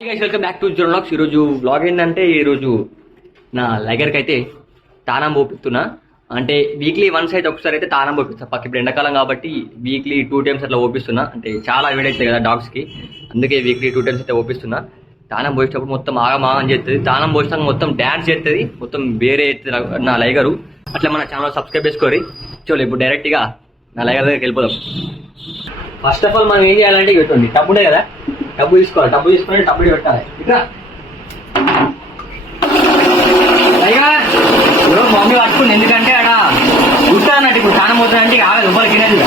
Welcome back to zero vlogs. ఈరోజు vlog ఏంటంటే ఈరోజు నా లైగర్కి అయితే తానం పోపిస్తున్నా. అంటే వీక్లీ వన్స్ అయితే ఒకసారి అయితే తానం పోపిస్తా. పక్క ఇప్పుడు ఎండాకాలం కాబట్టి వీక్లీ 2 times అట్లా పోపిస్తున్నా. అంటే చాలా వేడి అవుతుంది కదా డాగ్స్కి, అందుకే వీక్లీ 2 times అయితే పోపిస్తున్నా. తానం పోసేటప్పుడు మొత్తం ఆగమాగం చేస్తుంది. తానం పోసినాక మొత్తం డ్యాన్స్ చేస్తుంది, మొత్తం వేరే అవుతుంది నా లైగరు. అట్లా మన ఛానల్ సబ్స్క్రైబ్ చేసుకోరి. చూడు ఇప్పుడు డైరెక్ట్గా నా లైగర్ దగ్గరికి వెళ్ళిపోదాం. ఫస్ట్ ఆఫ్ ఆల్ మనం ఏం చేయాలంటే ఇవ్వండి టబ్బు ఉండే కదా, టబ్బు తీసుకోవాలి. టబ్బు తీసుకొని టబ్బు పెట్టాలి. ఇట్లా మమ్మీ పట్టుకుంది, ఎందుకంటే అక్కడ చూస్తా అన్నట్టు ఇప్పుడు స్నానం పోతుందంటే ఆగదు, ఎవరు తినేది.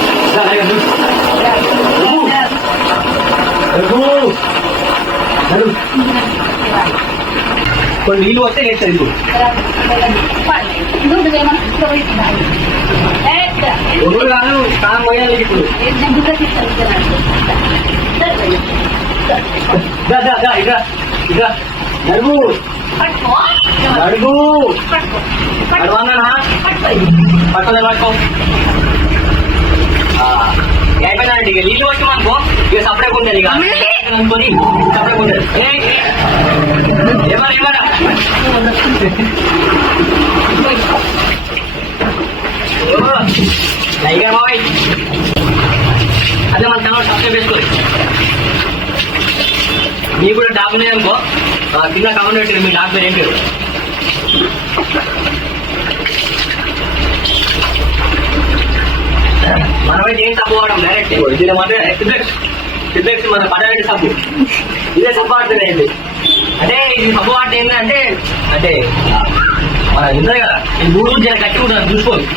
కొన్ని నీళ్ళు వస్తే వేస్తుంది. ఇప్పుడు కాదు స్నానం పోయాలి. ఇప్పుడు నడుగు నడుగు నడవన్నా పట్టుకోలే పట్టుకో. అయిపోయినాండి ఇక నీళ్ళు వచ్చి మనకు ఇక సపరేట్ ఉంటుంది. ఇక అనుకొని సపరేట్ ఉంటుంది. ఏమన్నా ఏమన్నా లైగర్ బాయ్ అదే మన ఛానల్ సబ్స్క్రైబ్ చేసుకోవాలి. మీకు కూడా డాక్ ఉన్నాయి అనుకో, కింద కామెంట్ పెట్టారు మీ డాక్ పేరు ఏం పేరు. మనమైతే ఏం సబ్బు వాడడం డైరెక్ట్ ఇది సిబ్లెక్స్ మన పడవేటి సబ్బు, ఇదే సబ్బు వాడుతుంది. అంటే ఇది సబ్బు వాడితే ఏంటంటే అంటే మన ఉంటుంది కదా, ఈ మూడు జర గట్టి ఉంటుంది చూసుకోవాలి.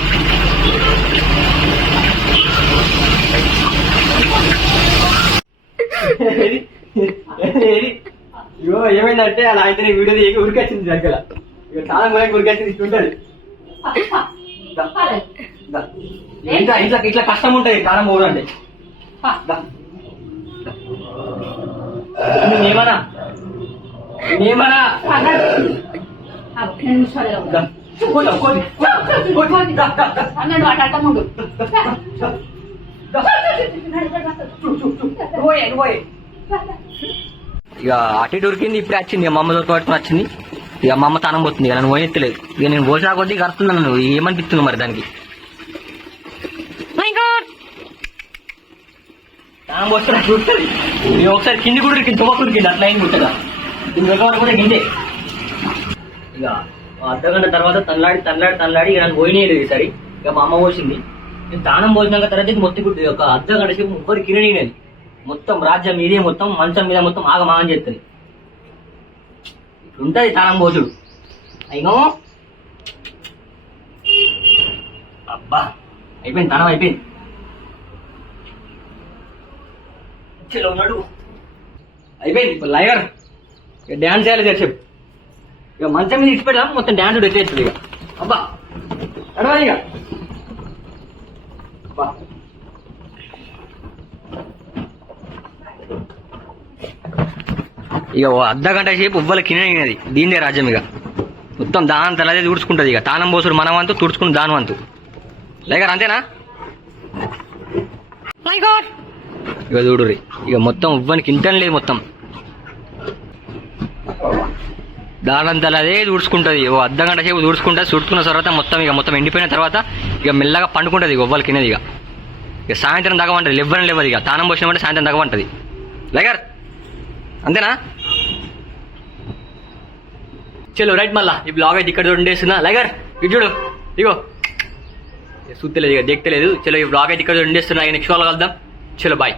ఇగో ఏమైందంటే అలా అయితే వీడియో దిగి ఉరికొచ్చింది దగ్గర. ఇక చాలా మంది ఉరికొచ్చింది ఇట్లుంటది. ఇంట్లో ఇట్లా ఇట్లా కష్టం ఉంటుంది కారం పోదండి. ఏమన్నా ఏమన్నా ఇక అటు దొరికింది. ఇప్పుడే వచ్చింది, మా అమ్మ దొరకబట్టుకుని వచ్చింది. ఇక మా అమ్మ తానం పోతుంది. ఇక నన్ను పోయెత్తలేదు. ఇక నేను పోసినా కొద్దీ కరుతుంది. నన్ను ఏమనిపిస్తుంది మరి దానికి. తానం పోస్తున్నా చూస్తుంది. నేను ఒకసారి కింది కూడా ఉరికింది, తుమ్మకు ఉరికింది. అట్లా అయింది ఉంటుందా దీని దగ్గర కూడా గిందే. ఇక అర్ధగంట తర్వాత తనలాడి ఇక నన్ను పోయినాయి ఈసారి. ఇక మా అమ్మ పోసింది. నేను తానం పోసినాక తర్వాత మొత్తం ఒక అర్ధగంట సేపు ముగ్గురు కిరణి మొత్తం రాజ్యం ఇదే, మొత్తం మంచం మీద మొత్తం ఆగమాగం చేస్తుంది. ఇట్లుంటది తానం పోసుడు. అయినో అబ్బా అయిపోయింది, తానం అయిపోయింది. చలో ఉన్నాడు అయిపోయింది. ఇప్పుడు లైగర్ ఇక డ్యాన్స్ చేయాలి చెప్పు. ఇక మంచం మీద ఇచ్చి పెడదాం, మొత్తం డ్యాన్స్ వచ్చేస్తుంది. ఇక అబ్బా అడవాలి. ఇక అబ్బా ఇక అర్ధగంట సేపు ఉవ్వల కినది. దీనిదే రాజ్యం. ఇక మొత్తం దాని తలదే తుడుచుకుంటుంది. ఇక తానం పోసుడు మన వంతు, తుడుచుకుని దాని వంతు. లైగర్ అంతేనా? ఇక చూడుర్రి, ఇక మొత్తం ఉవ్వనికి ఇంటం లేదు. మొత్తం దానంతలా అదే తుడుచుకుంటుంది. ఓ అర్ధగంట సేపు తుడుచుకుంటుంది. తుడుచుకున్న తర్వాత మొత్తం ఎండిపోయిన తర్వాత ఇక మెల్లగా పండుకుంటుంది. ఇక ఉవ్వల కిందది. ఇక సాయంత్రం తగ్గమంటది. లేవదు. ఇక తానం పోసినామంటే సాయంత్రం తగ్గమంటది. లైగర్ అంతేనా? చలో రైట్. మళ్ళా ఈ బ్లాగ్ అయితే ఇక్కడ ఉండేస్తున్నా. లైగర్ ఇటు చూడు, ఇగో చూస్తలేదు, ఇక దిక్కలేదు. చలో ఈ బ్లాగ్ అయితే ఇక్కడ ఉండేస్తున్నా. నెక్స్ట్ వాళ్ళు కలుద్దాం. చలో బాయ్.